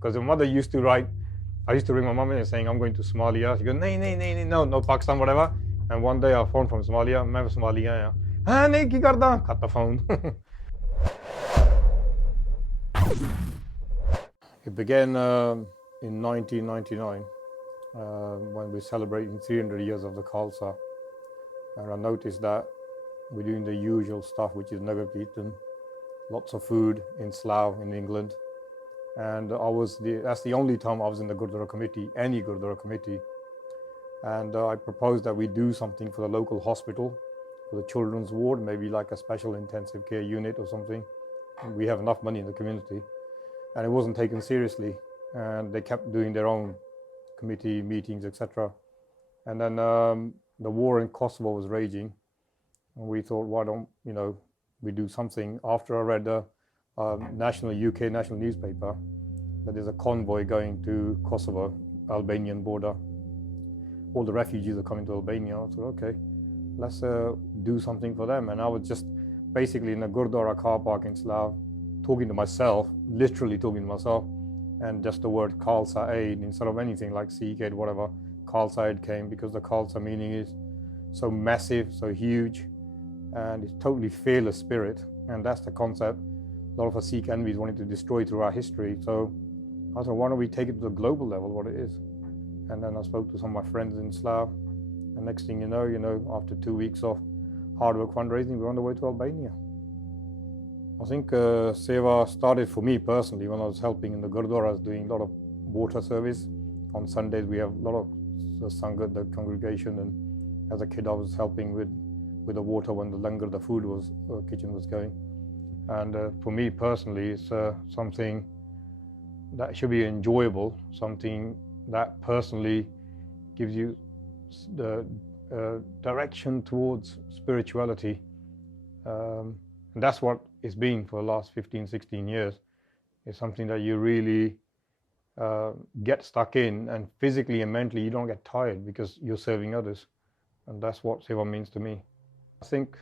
Because the mother used to write, I used to ring my mum and saying, I'm going to Somalia. She goes, no, Pakistan, whatever. And one day I phoned from Somalia, I'm Somalia. Cut the phone. It began in 1999 when we're celebrating 300 years of the Khalsa. And I noticed that we're doing the usual stuff, which is Nagar Kirtan, lots of food in Slough in England. And that's the only time I was in the Gurdwara committee, any Gurdwara committee. And I proposed that we do something for the local hospital, for the children's ward, maybe like a special intensive care unit or something. We have enough money in the community. And it wasn't taken seriously. And they kept doing their own committee meetings, etc. And then the war in Kosovo was raging. And we thought, why don't we do something? After I read the UK national newspaper, that there's a convoy going to Kosovo, Albanian border. All the refugees are coming to Albania. I thought, okay, let's do something for them. And I was just basically in a Gurdwara car park in Slough, talking to myself, literally talking to myself, and just the word Khalsa Aid, instead of anything like Sikh Aid, whatever, Khalsa Aid came, because the Khalsa meaning is so massive, so huge, and it's totally fearless spirit. And that's the concept a lot of our Sikh enemies wanted to destroy through our history. So I thought, why don't we take it to the global level, what it is? And then I spoke to some of my friends in Slough, and next thing you know, after 2 weeks of hard work fundraising, we're on the way to Albania. I think Seva started for me personally when I was helping in the Gurdwaras, doing a lot of water service. On Sundays we have a lot of the Sangat, the congregation, and as a kid I was helping with the water when the langar, the food was, kitchen was going. And for me personally, it's something that should be enjoyable, something that personally gives you the direction towards spirituality. And that's what it's been for the last 15, 16 years. It's something that you really get stuck in, and physically and mentally you don't get tired because you're serving others. And that's what Seva means to me. I think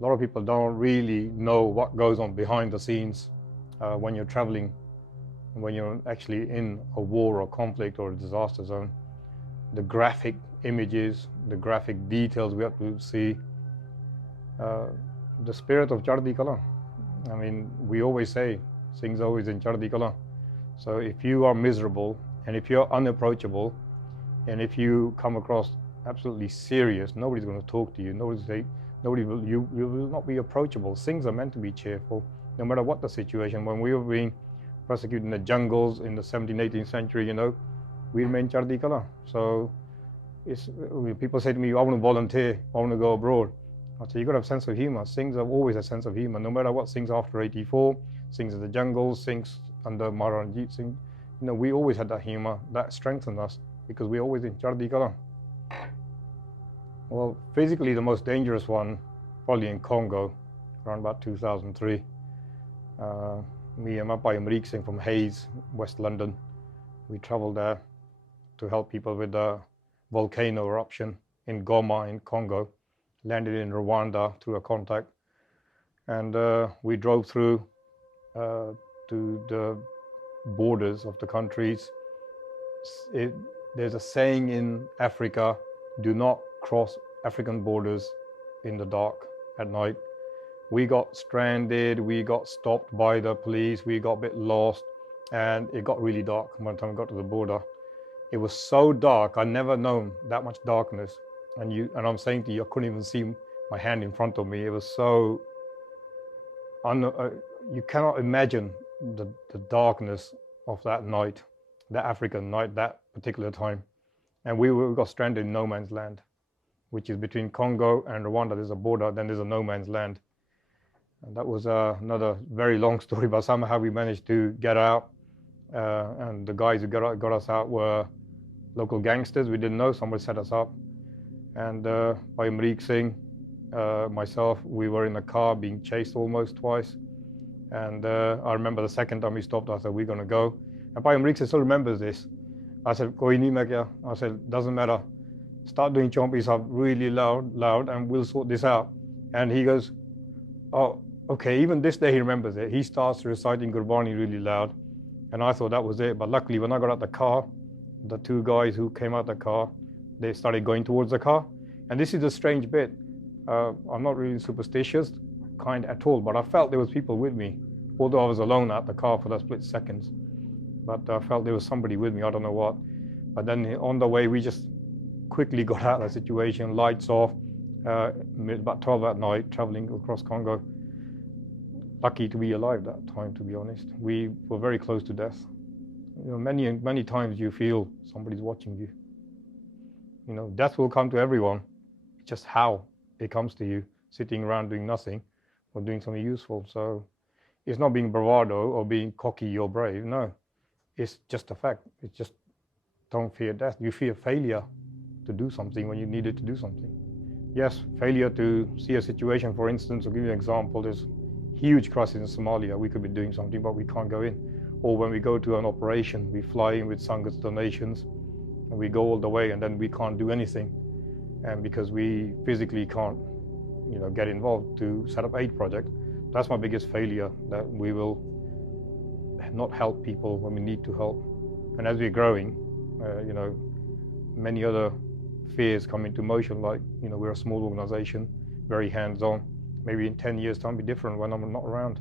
a lot of people don't really know what goes on behind the scenes when you're traveling, when you're actually in a war or conflict or a disaster zone. The graphic images, the graphic details we have to see. The spirit of Chardi Kala. I mean, we always say, Singh's always in Chardi Kala. So if you are miserable, and if you're unapproachable, and if you come across absolutely serious, nobody's going to talk to you. You will not be approachable. Singhs are meant to be cheerful, no matter what the situation. When we were being persecuted in the jungles in the 17th, 18th century, we remain Chardi Kala. So people say to me, I want to volunteer, I want to go abroad. I say, you've got to have a sense of humor. Singhs have always a sense of humor, no matter what. Singhs after 84, Singhs in the jungles, Singhs under Maharanjit Singh. We always had that humor. That strengthened us because we're always in Chardi Kala. Well, physically the most dangerous one, probably in Congo, around about 2003. Me and my Ravi Singh from Hayes, West London, we traveled there to help people with the volcano eruption in Goma in Congo. Landed in Rwanda through a contact, and we drove through to the borders of the countries. There's a saying in Africa, do not cross African borders in the dark at night. We got stranded, we got stopped by the police, we got a bit lost, and it got really dark by the time we got to the border. It was so dark, I'd never known that much darkness. And I'm saying to you, I couldn't even see my hand in front of me. It was so, you cannot imagine the darkness of that night, that African night, that particular time. And we got stranded in no man's land, which is between Congo and Rwanda. There's a border, then there's a no man's land. And that was another very long story, but somehow we managed to get out. And the guys who got us out were local gangsters. We didn't know, somebody set us up. And by Singh, myself, we were in a car being chased almost twice. And I remember the second time we stopped, I said, we're going to go. And by Singh still remembers this. I said, Koi nahi main kya? I said, doesn't matter. Start doing chompis up really loud, and we'll sort this out. And he goes, oh, okay. Even this day he remembers it. He starts reciting Gurbani really loud. And I thought that was it. But luckily, when I got out the car, the two guys who came out the car, they started going towards the car. And this is the strange bit. I'm not really superstitious, kind at all, but I felt there was people with me, although I was alone at the car for that split seconds. But I felt there was somebody with me, I don't know what. But then on the way, we just quickly got out of the situation, lights off, about 12 at night, traveling across Congo. Lucky to be alive that time, to be honest. We were very close to death. You know, many times you feel somebody's watching you. You know, death will come to everyone. It's just how it comes to you, sitting around doing nothing or doing something useful. So it's not being bravado or being cocky or brave. No, it's just a fact. It's just don't fear death. You fear failure to do something when you needed to do something. Yes, failure to see a situation, for instance, I'll give you an example. There's huge crisis in Somalia. We could be doing something, but we can't go in. Or when we go to an operation, we fly in with Sangha's donations, and we go all the way, and then we can't do anything, and because we physically can't, you know, get involved to set up aid project. That's my biggest failure, that we will not help people when we need to help. And as we're growing, you know, many other fears come into motion, like, you know, we're a small organization, very hands-on. Maybe in 10 years' time be different when I'm not around.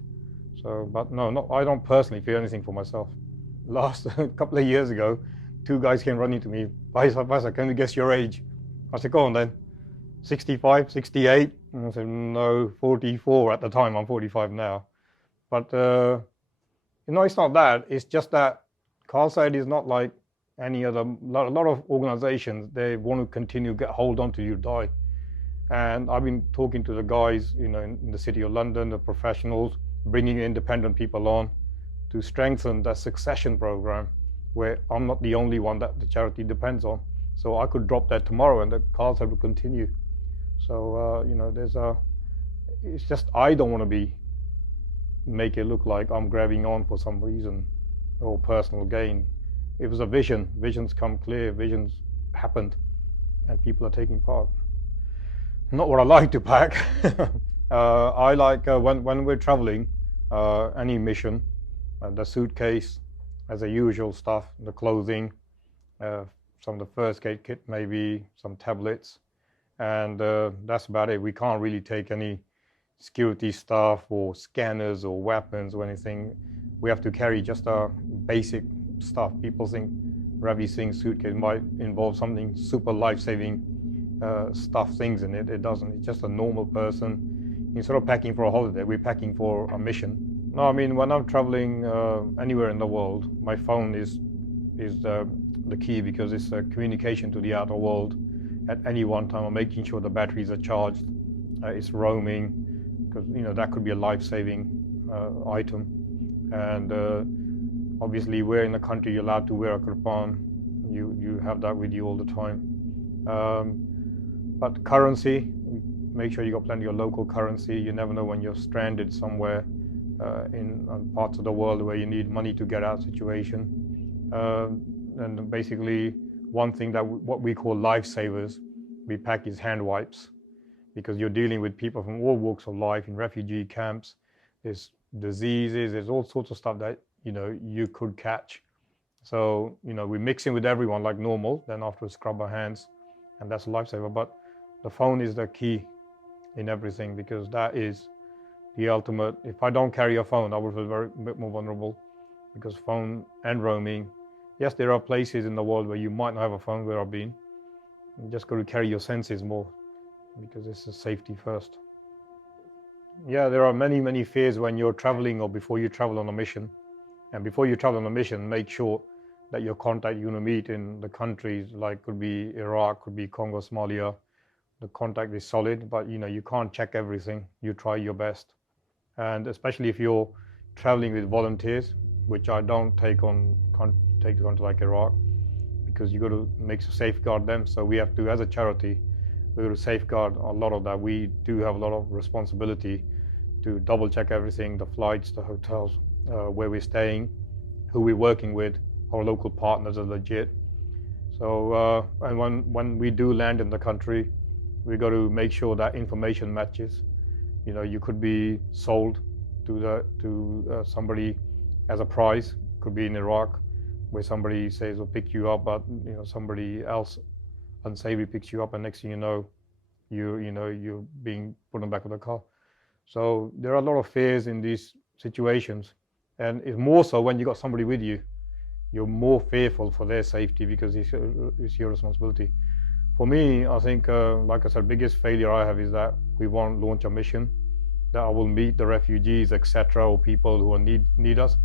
So, but no, I don't personally fear anything for myself. Last couple of years ago, two guys came running to me, Paisa, can you guess your age? I said, go on then. 65, 68? And I said, no, 44 at the time. I'm 45 now. But, you know, it's not that. It's just that Khalsa Aid is not like any other, a lot of organizations, they want to continue, hold on to you, die. And I've been talking to the guys, you know, in the city of London, the professionals, bringing independent people on to strengthen that succession program, where I'm not the only one that the charity depends on. So I could drop that tomorrow and the Khalsa will continue. So, you know, it's just, I don't want to make it look like I'm grabbing on for some reason or personal gain. It was a vision. Visions come clear, visions happened, and people are taking part. Not what I like to pack. I like when we're traveling, any mission, the suitcase, as the usual stuff, the clothing, some of the first aid kit, maybe some tablets, and that's about it. We can't really take any security stuff or scanners or weapons or anything. We have to carry just basic stuff. People think Ravi Singh's suitcase might involve something super life-saving stuff, things in it. It doesn't. It's just a normal person. Instead of packing for a holiday, we're packing for a mission. No, I mean, when I'm traveling anywhere in the world, my phone is the key, because it's a communication to the outer world at any one time. I'm making sure the batteries are charged. It's roaming, because, you know, that could be a life-saving item. And obviously, we're in a country, you're allowed to wear a kirpan. You have that with you all the time. But currency, make sure you got plenty of local currency. You never know when you're stranded somewhere in parts of the world where you need money to get out of situation. And basically, one thing that what we call lifesavers, we pack is hand wipes, because you're dealing with people from all walks of life in refugee camps. There's diseases, there's all sorts of stuff that, you know, you could catch. So, you know, we mix in with everyone like normal, then after scrub our hands, and that's a lifesaver. But the phone is the key in everything, because that is the ultimate. If I don't carry a phone, I would feel a bit more vulnerable, because phone and roaming. Yes, there are places in the world where you might not have a phone, where I've been. You just got to carry your senses more, because this is safety first. Yeah, there are many fears when you're traveling or before you travel on a mission. And before you travel on a mission, make sure that your contact you're going to meet in the countries, like could be Iraq, could be Congo, Somalia, the contact is solid, but you know, you can't check everything. You try your best. And especially if you're traveling with volunteers, which I don't can't take on to like Iraq, because you got to safeguard them. So we have to, as a charity, we got to safeguard a lot of that. We do have a lot of responsibility to double check everything, the flights, the hotels, where we're staying, who we're working with, our local partners are legit. So, and when we do land in the country, we got to make sure that information matches. You know, you could be sold to somebody as a prize, could be in Iraq, where somebody says we'll pick you up, but somebody else unsavory picks you up, and next thing you know, you're being put on the back of the car. So there are a lot of fears in these situations, and it's more so when you got somebody with you. You're more fearful for their safety because it's your responsibility. For me, I think, like I said, biggest failure I have is that we won't launch a mission, that I will meet the refugees, etc., or people who need us,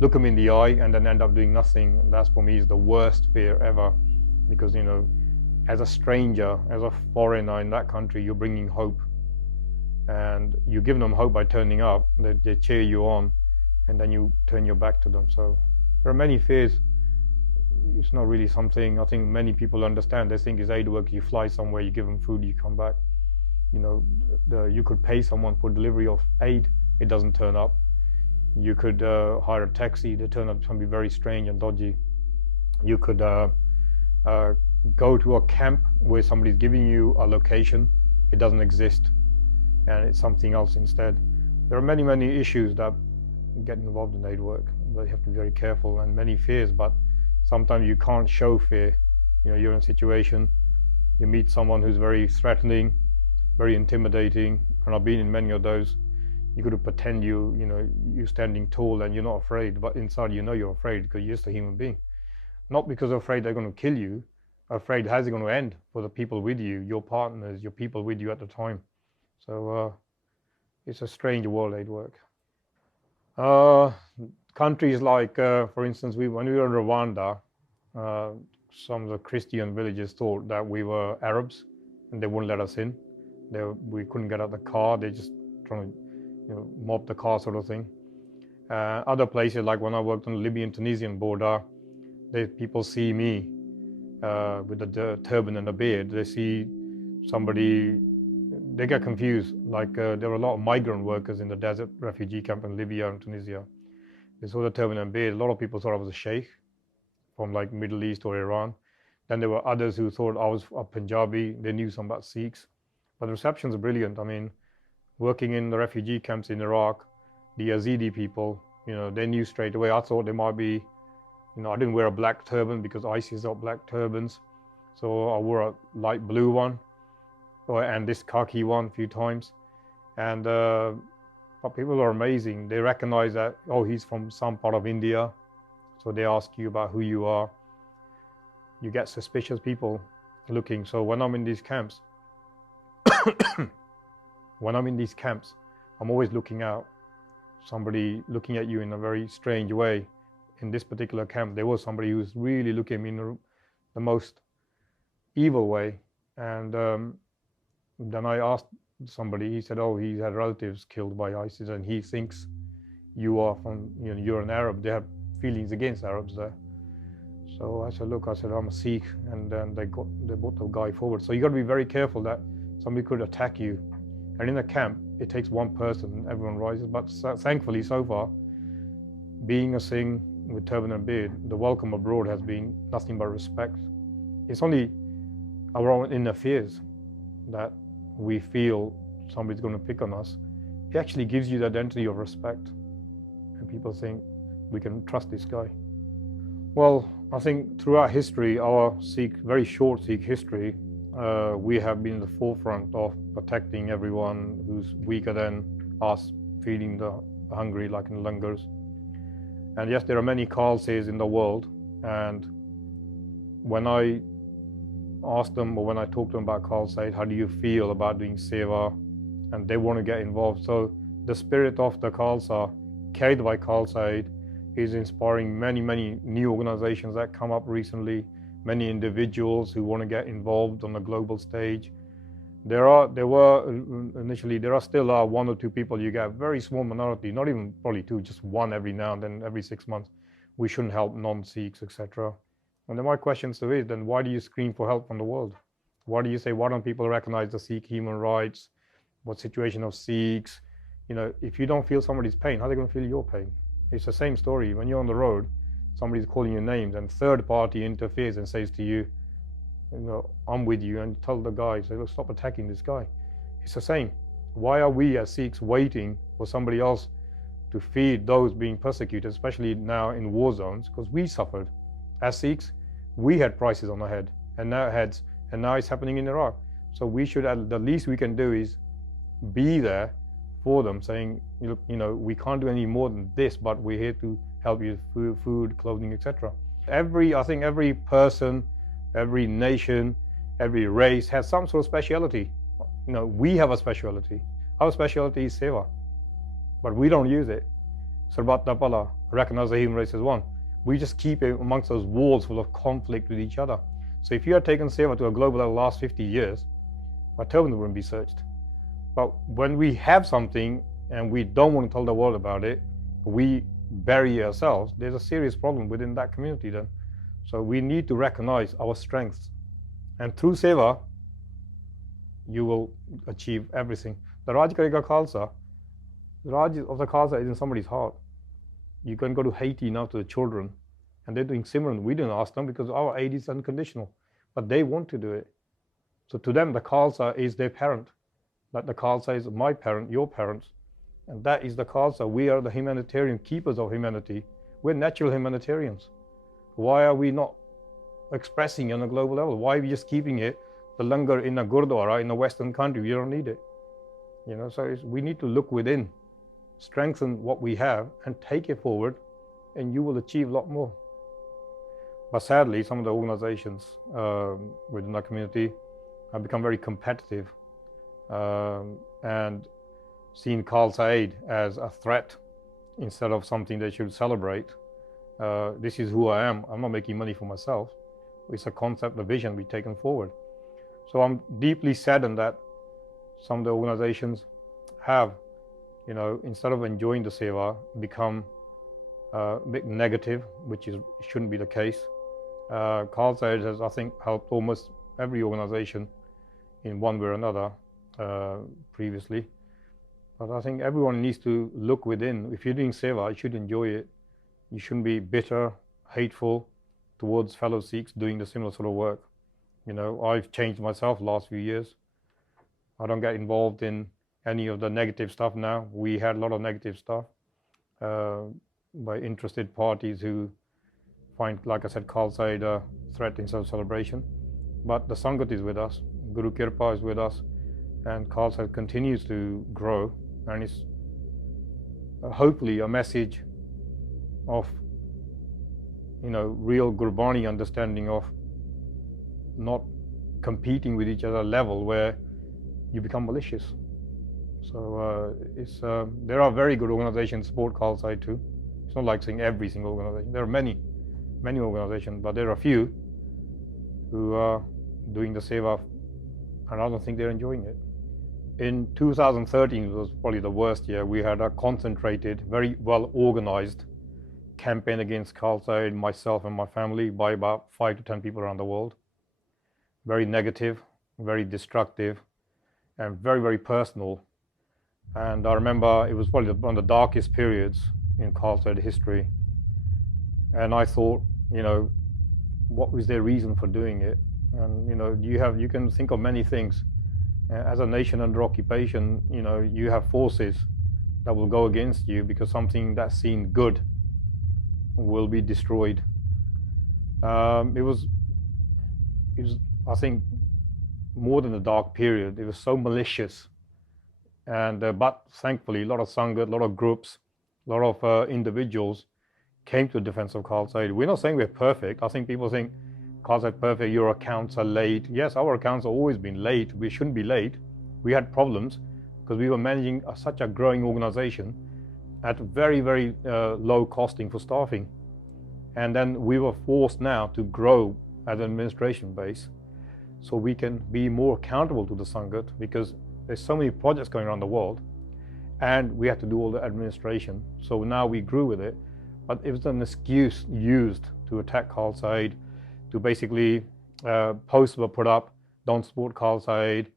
look them in the eye, and then end up doing nothing. That's, for me, is the worst fear ever, because as a stranger, as a foreigner in that country, you're bringing hope, and you give them hope by turning up. They cheer you on, and then you turn your back to them. So there are many fears. It's not really something I think many people understand. They think it's aid work. You fly somewhere, you give them food, you come back. You could pay someone for delivery of aid, it doesn't turn up. You could hire a taxi, they turn up something very strange and dodgy. You could go to a camp where somebody's giving you a location, it doesn't exist, and it's something else instead. There are many, many issues that get involved in aid work, but you have to be very careful, and many fears, but sometimes you can't show fear. You're in a situation, you meet someone who's very threatening, very intimidating, and I've been in many of those. You got to pretend you're standing tall and you're not afraid, but inside you're afraid because you're just a human being. Not because you're afraid they're going to kill you, afraid how's it going to end for the people with you, your partners, your people with you at the time. So it's a strange world, aid work. Countries like, for instance, when we were in Rwanda, some of the Christian villages thought that we were Arabs and they wouldn't let us in. We couldn't get out the car. They just trying to mob the car, sort of thing. Other places, like when I worked on the Libyan-Tunisian border, people see me with the turban and the beard. They see somebody, they get confused. Like there were a lot of migrant workers in the desert refugee camp in Libya and Tunisia. They saw the turban and beard. A lot of people thought I was a sheikh from like Middle East or Iran. Then there were others who thought I was a Punjabi. They knew some about Sikhs. But the receptions are brilliant. I mean, working in the refugee camps in Iraq, the Yazidi people, they knew straight away. I thought they might be, I didn't wear a black turban because ISIS got black turbans. So I wore a light blue one and this khaki one a few times. And but people are amazing. They recognize that, oh, he's from some part of India. So they ask you about who you are. You get suspicious people looking. So when I'm in these camps, I'm always looking out. Somebody looking at you in a very strange way. In this particular camp, there was somebody who was really looking at me in the most evil way. And then I asked somebody, he said, oh, he had relatives killed by ISIS and he thinks you are from, you're an Arab. They have feelings against Arabs there. So I said, look, I'm a Sikh, and then they brought the guy forward. So you got to be very careful that somebody could attack you. And in a camp, it takes one person, everyone rises. But thankfully, so far, being a Singh with turban and beard, the welcome abroad has been nothing but respect. It's only our own inner fears that we feel somebody's going to pick on us. It actually gives you the identity of respect. And people think, we can trust this guy. Well, I think throughout history, our Sikh, very short Sikh history, we have been in the forefront of protecting everyone who's weaker than us, feeding the hungry like in langars. And yes, there are many Khalsa Aids in the world, and when I ask them, or when I talk to them about Khalsa Aid, how do you feel about doing seva, and they want to get involved. So the spirit of the Khalsa, carried by Khalsa Aid, is inspiring many, many new organizations that come up recently, many individuals who want to get involved on the global stage. There still are one or two people. You get a very small minority, not even probably two, just one every now and then, every 6 months. We shouldn't help non-Sikhs, etc. And then my question to is, then why do you scream for help from the world? Why do you say, why don't people recognize the Sikh human rights, what situation of Sikhs? If you don't feel somebody's pain, how are they going to feel your pain? It's the same story. When you're on the road, somebody's calling your names and third party interferes and says to you, I'm with you, and tell the guy, say, look, stop attacking this guy. It's the same. Why are we as Sikhs waiting for somebody else to feed those being persecuted, especially now in war zones, because we suffered. As Sikhs, we had prices on our head, and now it's happening in Iraq. So we should, the least we can do is be there for them, saying, we can't do any more than this, but we're here to help you with food, clothing, etc. I think every person, every nation, every race has some sort of speciality. We have a speciality. Our speciality is seva, but we don't use it. Sarbat Napala, recognize the human race as one. We just keep it amongst those walls full of conflict with each other. So if you had taken seva to a global level the last 50 years, our turbans wouldn't be searched. But when we have something and we don't want to tell the world about it, we bury ourselves, there's a serious problem within that community then. So we need to recognize our strengths. And through seva, you will achieve everything. The Raj Karega Khalsa, the Raj of the Khalsa is in somebody's heart. You can go to Haiti now to the children, and they're doing Simran. We didn't ask them because our aid is unconditional, but they want to do it. So to them, the Khalsa is their parent. Like the Khalsa is my parent, your parents, and that is the Khalsa. We are the humanitarian keepers of humanity. We're natural humanitarians. Why are we not expressing on a global level? Why are we just keeping it, the langar in a gurdwara in a Western country? We don't need it. So we need to look within, strengthen what we have and take it forward, and you will achieve a lot more. But sadly, some of the organizations within our community have become very competitive and seen Khalsa Aid as a threat instead of something they should celebrate. This is who I am. I'm not making money for myself. It's a concept, a vision we've taken forward. So I'm deeply saddened that some of the organizations have, instead of enjoying the seva, become a bit negative, which shouldn't be the case. Khalsa Aid has, I think, helped almost every organization in one way or another previously. But I think everyone needs to look within. If you're doing seva, you should enjoy it. You shouldn't be bitter, hateful towards fellow Sikhs doing the similar sort of work. I've changed myself last few years. I don't get involved in any of the negative stuff now. We had a lot of negative stuff by interested parties who find, like I said, Khalsa Aid a threat instead of celebration. But the Sangat is with us, Guru Kirpa is with us, and Khalsa continues to grow, and it's hopefully a message of real Gurbani understanding of not competing with each other level where you become malicious. So there are very good organizations support Khalsa Aid too. It's not like saying every single organization. There are many organizations, but there are a few who are doing the seva, and I don't think they're enjoying it. In 2013, it was probably the worst year. We had a concentrated, very well organized campaign against Khalsa Aid, myself and my family, by about 5 to 10 people around the world. Very negative, very destructive, and very, very personal. And I remember it was probably one of the darkest periods in Khalsa Aid history. And I thought, what was their reason for doing it? And you can think of many things. As a nation under occupation, you have forces that will go against you because something that's seen good will be destroyed. It was, I think, more than a dark period. It was so malicious. And but thankfully, a lot of Sangat, a lot of groups, a lot of individuals came to the defense of Khalsa Aid. We're not saying we're perfect. I think people think Khalsa Aid perfect, your accounts are late. Yes, our accounts have always been late. We shouldn't be late. We had problems because we were managing such a growing organization at very, very low costing for staffing. And then we were forced now to grow as an administration base so we can be more accountable to the Sangat, because there's so many projects going around the world and we had to do all the administration. So now we grew with it, but it was an excuse used to attack Khalsa Aid, to basically posts were put up, don't support Khalsa Aid.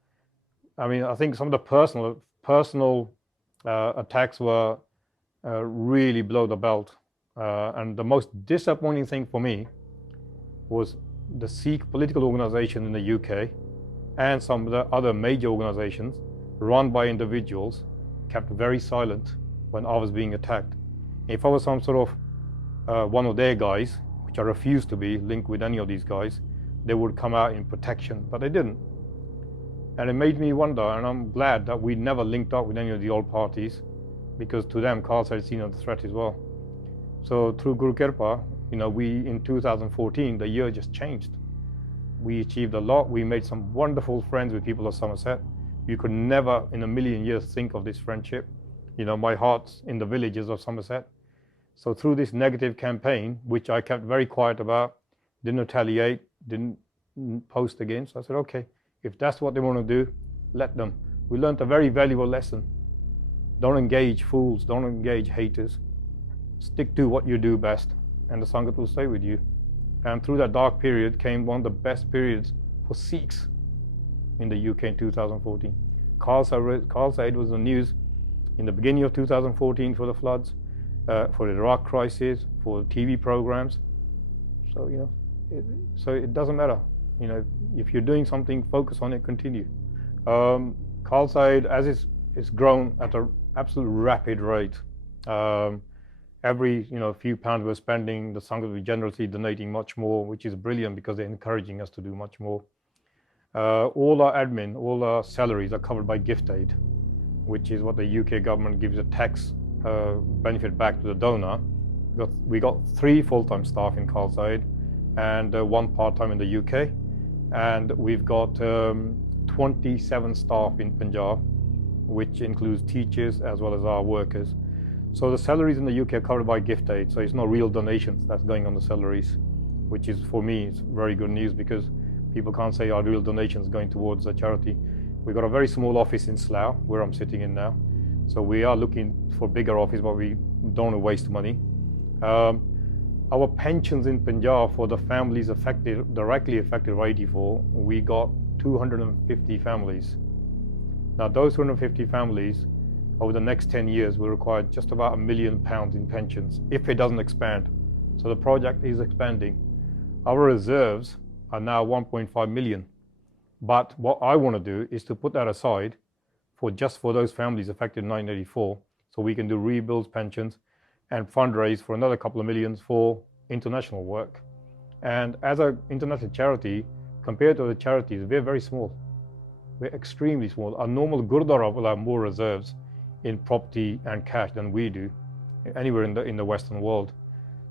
I mean, I think some of the personal attacks were really below the belt. And the most disappointing thing for me was the Sikh political organization in the UK and some of the other major organizations run by individuals kept very silent when I was being attacked. If I was some sort of one of their guys, which I refused to be linked with any of these guys, they would come out in protection, but they didn't. And it made me wonder, and I'm glad that we never linked up with any of the old parties, because to them, Khalsa had seen a threat as well. So through Guru Kirpa, we in 2014, the year just changed. We achieved a lot. We made some wonderful friends with people of Somerset. You could never in a million years think of this friendship. My heart's in the villages of Somerset. So through this negative campaign, which I kept very quiet about, didn't retaliate, didn't post against, I said, okay, if that's what they want to do, let them. We learned a very valuable lesson. Don't engage fools, don't engage haters. Stick to what you do best, and the Sangat will stay with you. And through that dark period came one of the best periods for Sikhs in the UK in 2014. Khalsa Aid was the news in the beginning of 2014 for the floods, for the Iraq crisis, for TV programs. So, so it doesn't matter. If you're doing something, focus on it, continue. Khalsa Aid, as it's grown at an absolute rapid rate. Every few pounds we're spending, the Sangat will be generously donating much more, which is brilliant because they're encouraging us to do much more. All our admin, all our salaries are covered by gift aid, which is what the UK government gives a tax benefit back to the donor. We got 3 full-time staff in Khalsa Aid and 1 part-time in the UK, and we've got 27 staff in Punjab, which includes teachers as well as our workers. So the salaries in the UK are covered by gift aid, so it's not real donations that's going on the salaries, which is, for me, it's very good news because people can't say our real donations going towards a charity. We've got a very small office in Slough, where I'm sitting in now. So we are looking for a bigger office, but we don't want to waste money. Our pensions in Punjab for the families directly affected by 84, we got 250 families. Now those 250 families, over the next 10 years, will require just about £1 million in pensions if it doesn't expand. So the project is expanding. Our reserves are now 1.5 million. But what I want to do is to put that aside for those families affected in 1984, so we can do rebuilds, pensions, and fundraise for another couple of millions for international work. And as an international charity, compared to the charities, we're very small. We're extremely small. Our normal Gurdwara will have more reserves in property and cash than we do anywhere in the Western world.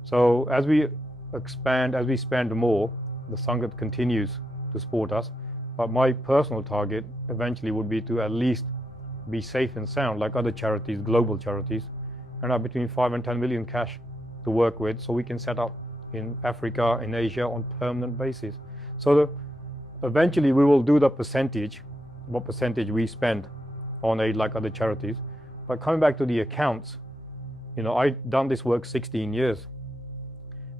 So as we expand, as we spend more, the Sangat continues to support us. But my personal target eventually would be to at least be safe and sound like other charities, global charities, and have between 5 and 10 million cash to work with, so we can set up in Africa, in Asia on permanent basis. So eventually we will do the percentage, what percentage we spend on aid like other charities. But coming back to the accounts, I've done this work 16 years.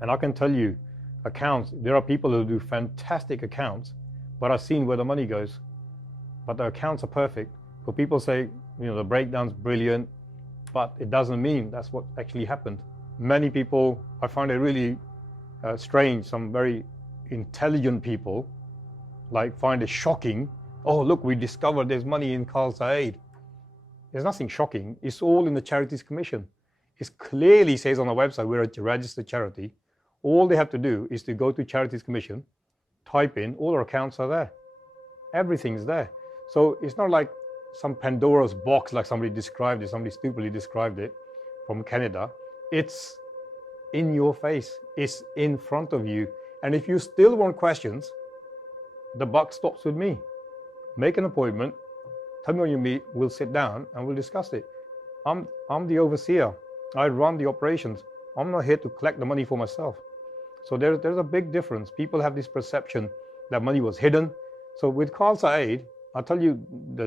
And I can tell you, accounts, there are people who do fantastic accounts, but I've seen where the money goes. But the accounts are perfect. So people say, the breakdown's brilliant, but it doesn't mean that's what actually happened. Many people, I find it really strange, some very intelligent people, find it shocking. Oh, look, we discovered there's money in Khalsa Aid. There's nothing shocking. It's all in the Charities Commission. It clearly says on the website we're a registered charity. All they have to do is to go to Charities Commission, type in, all our accounts are there. Everything's there. So it's not like some Pandora's box like somebody stupidly described it from Canada. It's in your face. It's in front of you. And if you still want questions, the buck stops with me. Make an appointment, tell me when you meet, we'll sit down and we'll discuss it. I'm the overseer. I run the operations. I'm not here to collect the money for myself. So there's a big difference. People have this perception that money was hidden. So with Khalsa Aid, I'll tell you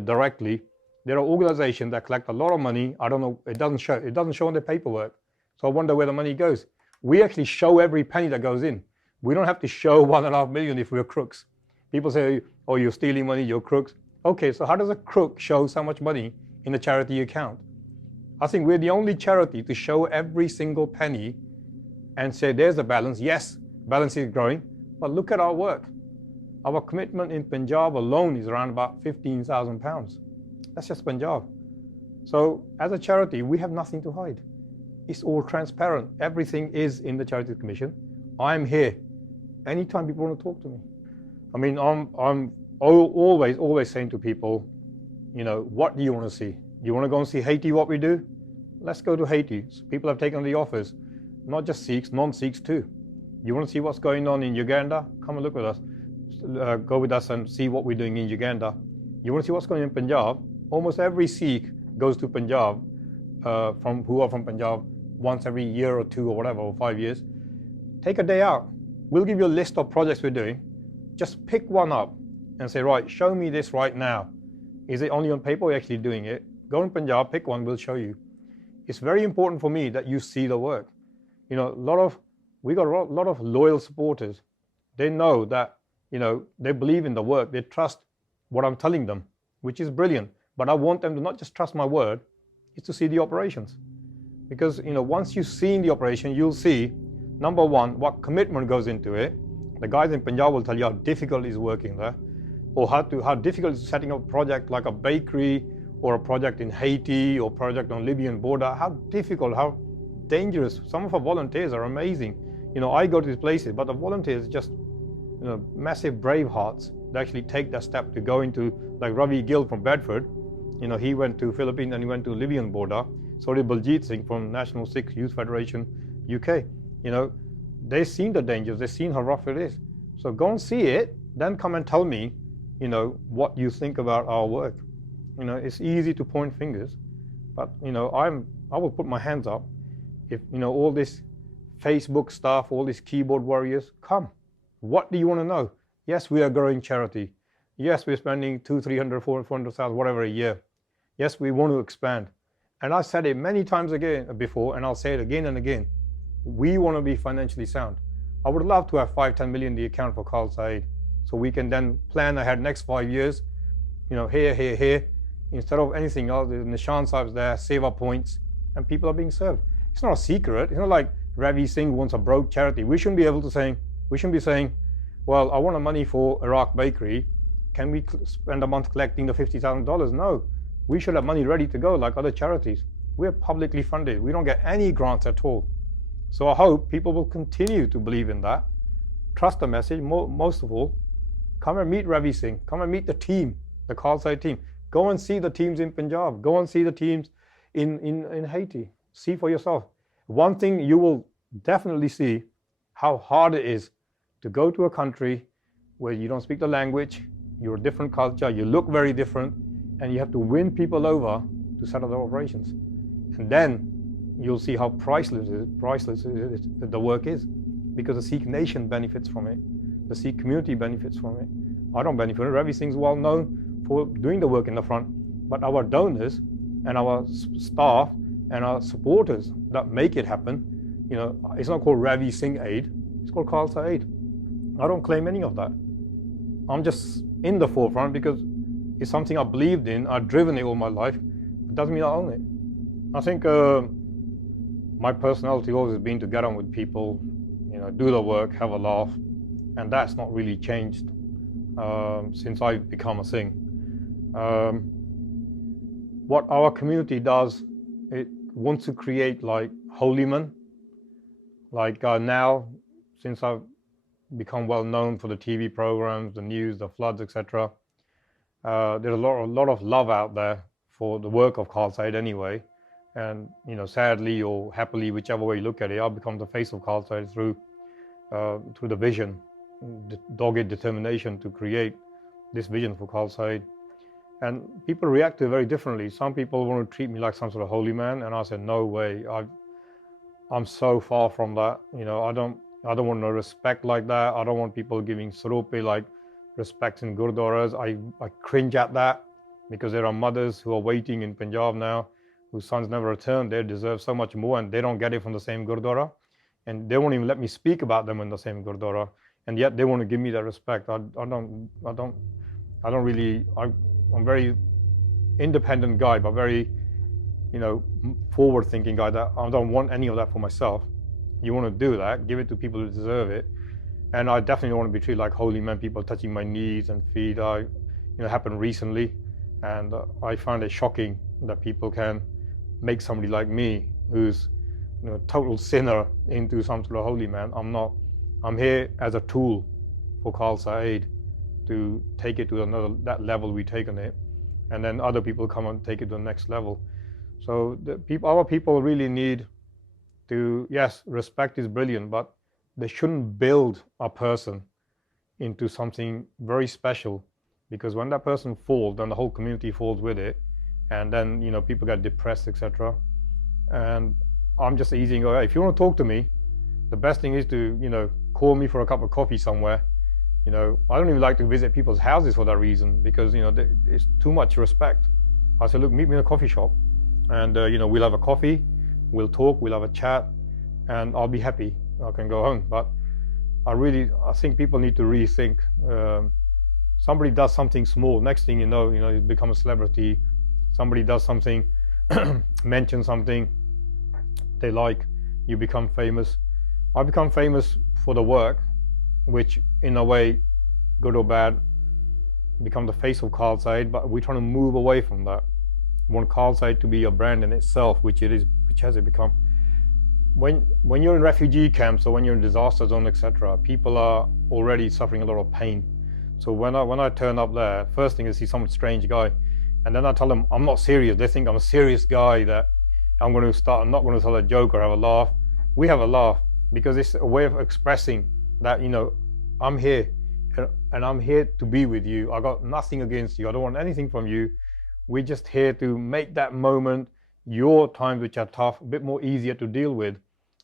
directly, there are organizations that collect a lot of money. I don't know, it doesn't show on their paperwork. So I wonder where the money goes. We actually show every penny that goes in. We don't have to show 1.5 million if we're crooks. People say, oh, you're stealing money, you're crooks. Okay, so how does a crook show so much money in a charity account? I think we're the only charity to show every single penny and say, there's a balance. Yes, balance is growing, but look at our work. Our commitment in Punjab alone is around about £15,000. That's just Punjab. So as a charity, we have nothing to hide. It's all transparent. Everything is in the Charities Commission. I'm here anytime people want to talk to me. I mean, I'm always saying to people, you know, what do you want to see? You want to go and see Haiti, what we do? Let's go to Haiti. So people have taken the offers, not just Sikhs, non-Sikhs too. You want to see what's going on in Uganda? Come and look with us. Go with us and see what we're doing in Uganda. You want to see what's going on in Punjab? Almost every Sikh goes to Punjab, who are from Punjab, once every year or two or whatever, or 5 years. Take a day out. We'll give you a list of projects we're doing. Just pick one up and say, right, show me this right now. Is it only on paper or actually doing it? Go in Punjab, pick one, we'll show you. It's very important for me that you see the work. You know, we got a lot of loyal supporters. They know that, you know, they believe in the work. They trust what I'm telling them, which is brilliant. But I want them to not just trust my word, it's to see the operations. Because, you know, once you've seen the operation, you'll see, number one, what commitment goes into it. The guys in Punjab will tell you how difficult it is working there, or how difficult it is setting up a project like a bakery, or a project in Haiti, or project on Libyan border. How difficult, how dangerous. Some of our volunteers are amazing. You know, I go to these places, but the volunteers just, you know, massive brave hearts. They actually take that step to go into, like Ravi from Bedford. You know, he went to Philippines and he went to Libyan border. So did Baljeet Singh from National Sikh Youth Federation, UK. You know, they've seen the dangers, they've seen how rough it is. So go and see it, then come and tell me, you know, what you think about our work. You know, it's easy to point fingers, but, you know, I will put my hands up if, you know, all this Facebook stuff, all these keyboard warriors, come. What do you want to know? Yes, we are growing charity. Yes, we're spending 200, 300, 400,000, whatever a year. Yes, we want to expand. And I said it many times before, and I'll say it again and again. We want to be financially sound. I would love to have 5-10 million in the account for Khalsa Aid, so we can then plan ahead next 5 years. You know, here. Instead of anything else, the Nishan Sahib's there, save our points, and people are being served. It's not a secret. It's not like Ravi Singh wants a broke charity. We shouldn't be saying, well, I want the money for Iraq Bakery. Can we spend a month collecting the $50,000? No. We should have money ready to go like other charities. We're publicly funded. We don't get any grants at all. So I hope people will continue to believe in that, trust the message. Most of all, come and meet Ravi Singh. Come and meet the team, the Khalsa Aid team. Go and see the teams in Punjab. Go and see the teams in Haiti. See for yourself. One thing you will definitely see, how hard it is to go to a country where you don't speak the language, you're a different culture, you look very different, and you have to win people over to set up their operations. And then you'll see how priceless the work is, because the Sikh nation benefits from it. The Sikh community benefits from it. I don't benefit from it. Ravi Singh's well known for doing the work in the front, but our donors and our staff and our supporters that make it happen, you know, it's not called Ravi Singh Aid, it's called Khalsa Aid. I don't claim any of that. I'm just in the forefront because it's something I believed in. I've driven it all my life. It doesn't mean I own it. I think my personality always has been to get on with people, you know, do the work, have a laugh, and that's not really changed since I've become a Singh. What our community does, it wants to create like holy men. Like now, since I've become well known for the TV programs, the news, the floods, etc. There's a lot of love out there for the work of Khalsa Aid anyway. And, you know, sadly or happily, whichever way you look at it, I've become the face of Khalsa Aid through the vision, the dogged determination to create this vision for Khalsa Aid. And people react to it very differently. Some people want to treat me like some sort of holy man, and I said, no way. I'm so far from that. You know, I don't want no respect like that. I don't want people giving sarope like respect in gurdwaras. I cringe at that, because there are mothers who are waiting in Punjab now, whose sons never returned. They deserve so much more, and they don't get it from the same gurdwara, and they won't even let me speak about them in the same gurdwara, and yet they want to give me that respect. I'm very independent guy, but very, you know, forward-thinking guy. That I don't want any of that for myself. You want to do that, give it to people who deserve it. And I definitely don't want to be treated like holy men, people touching my knees and feet. Happened recently. And I find it shocking that people can make somebody like me, who's total sinner, into some sort of holy man. I'm not. I'm here as a tool for Khalsa Aid to take it to that level we've taken it, and then other people come and take it to the next level. So our people really need to, yes, respect is brilliant, but they shouldn't build a person into something very special, because when that person falls, then the whole community falls with it, and then people get depressed, etc. And I'm just easy going, if you want to talk to me, the best thing is to call me for a cup of coffee somewhere. I don't even like to visit people's houses for that reason, because it's too much respect. I said, look, meet me in a coffee shop, and we'll have a coffee, we'll talk, we'll have a chat, and I'll be happy. I can go home. But I think people need to rethink. Somebody does something small, next thing you become a celebrity. Somebody does something, mention something they like, you become famous. I become famous for the work, which in a way, good or bad, become the face of Khalsa Aid, but we're trying to move away from that. We want Khalsa Aid to be a brand in itself, which has it become. When you're in refugee camps or when you're in disaster zone, etc., people are already suffering a lot of pain. So when I turn up there, first thing is see some strange guy, and then I tell them I'm not serious. They think I'm a serious guy, that I'm not going to tell a joke or have a laugh. We have a laugh because it's a way of expressing that I'm here, and I'm here to be with you. I got nothing against you. I don't want anything from you. We're just here to make that moment, your times which are tough, a bit more easier to deal with.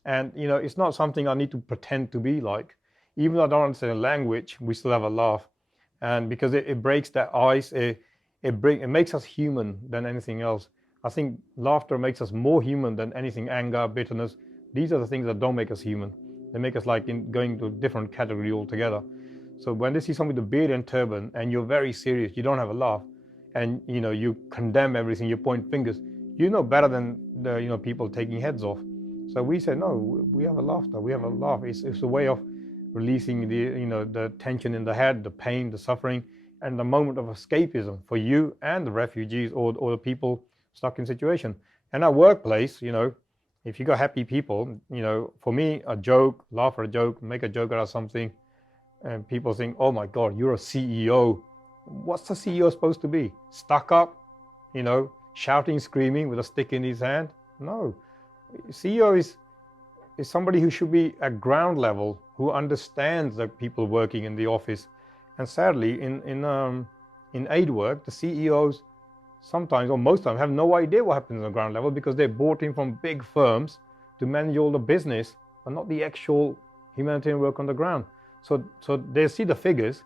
And it's not something I need to pretend to be like. Even though I don't understand the language, we still have a laugh. And because it breaks that ice, it makes us human than anything else. I think laughter makes us more human than anything, anger, bitterness. These are the things that don't make us human. They make us like going to a different category altogether. So when they see somebody with a beard and turban and you're very serious, you don't have a laugh, and you condemn everything, you point fingers, better than the people taking heads off. So we say, no, we have a laughter, we have a laugh. It's a way of releasing the tension in the head, the pain, the suffering, and the moment of escapism for you and the refugees or the people stuck in situation. And our workplace, if you got happy people, for me, a joke, laugh at a joke, make a joke out of something, and people think, oh my God, you're a CEO. What's the CEO supposed to be? Stuck up, shouting, screaming with a stick in his hand? No. CEO is somebody who should be at ground level, who understands the people working in the office. And sadly, in aid work, the CEOs sometimes, or most of them, have no idea what happens on the ground level, because they're brought in from big firms to manage all the business, but not the actual humanitarian work on the ground. So they see the figures,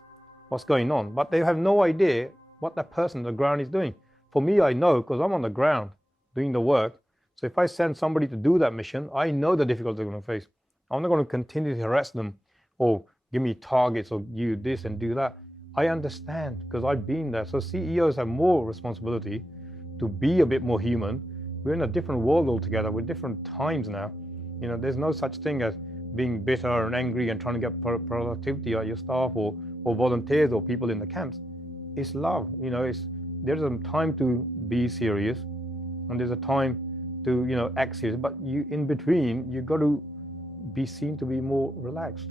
what's going on, but they have no idea what that person on the ground is doing. For me, I know, because I'm on the ground doing the work. So if I send somebody to do that mission, I know the difficulties they're going to face. I'm not going to continue to harass them or give me targets or you this and do that. I understand, because I've been there. So CEOs have more responsibility to be a bit more human. We're in a different world altogether. We're different times now. There's no such thing as being bitter and angry and trying to get productivity out of your staff or volunteers or people in the camps. It's love. There's a time to be serious, and there's a time to act serious. But in between, you got to be seen to be more relaxed.